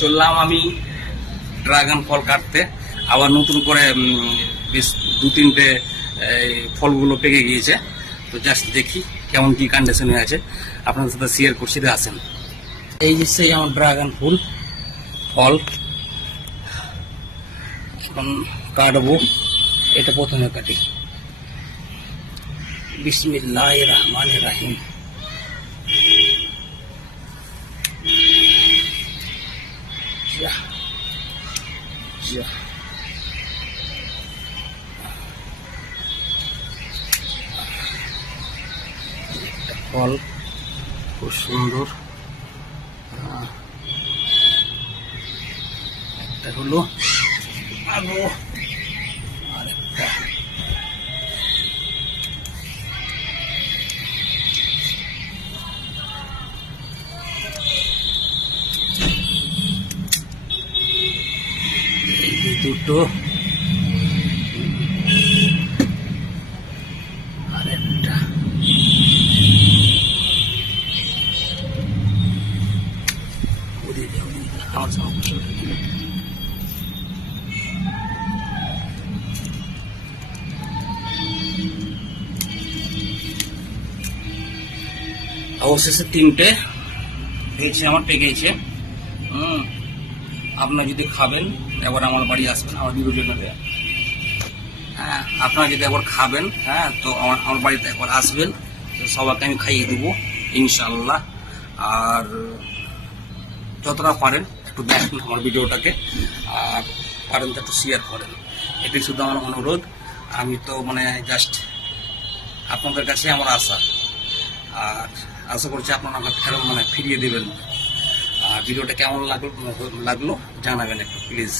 চললাম আমি ড্রাগন ফল কাটতে। আবার নতুন করে বেশ 2-3টে ফলগুলো পেকে গিয়েছে। তো জাস্ট দেখি কেমন কি কন্ডিশনে আছে, আপনাদের সাথে শেয়ার করছি। আসেন, এই যে সেই আমার ড্রাগন ফল এখন কাটবো। এটা প্রথমে কাটি। বিসমিল্লাহির রহমানির রহিম। ফল খুব সুন্দর। একটা হলো, আরেকটা। দুটো, আরেকটা। অবশেষে 3টে হয়েছে, আমার পেকেছে। আপনারা যদি খাবেন একবার আমার বাড়ি আসবেন, আমার ভিডিও জন্য। হ্যাঁ, আপনারা যদি একবার খাবেন, হ্যাঁ, তো আমার বাড়িতে একবার আসবেন, তো সবাইকে আমি খাইয়ে দেবো ইনশাল্লাহ। আর যতটা পারেন একটু দেখেন আমার ভিডিওটাকে, আর পারেন তো একটু শেয়ার করেন। এটাই শুধু আমার অনুরোধ। আমি তো জাস্ট আপনাদের কাছে আমার আশা, আর আশা করছি আপনারা ফিরিয়ে দেবেন। আর ভিডিওটা কেমন লাগলো জানাবেন একটু প্লিজ।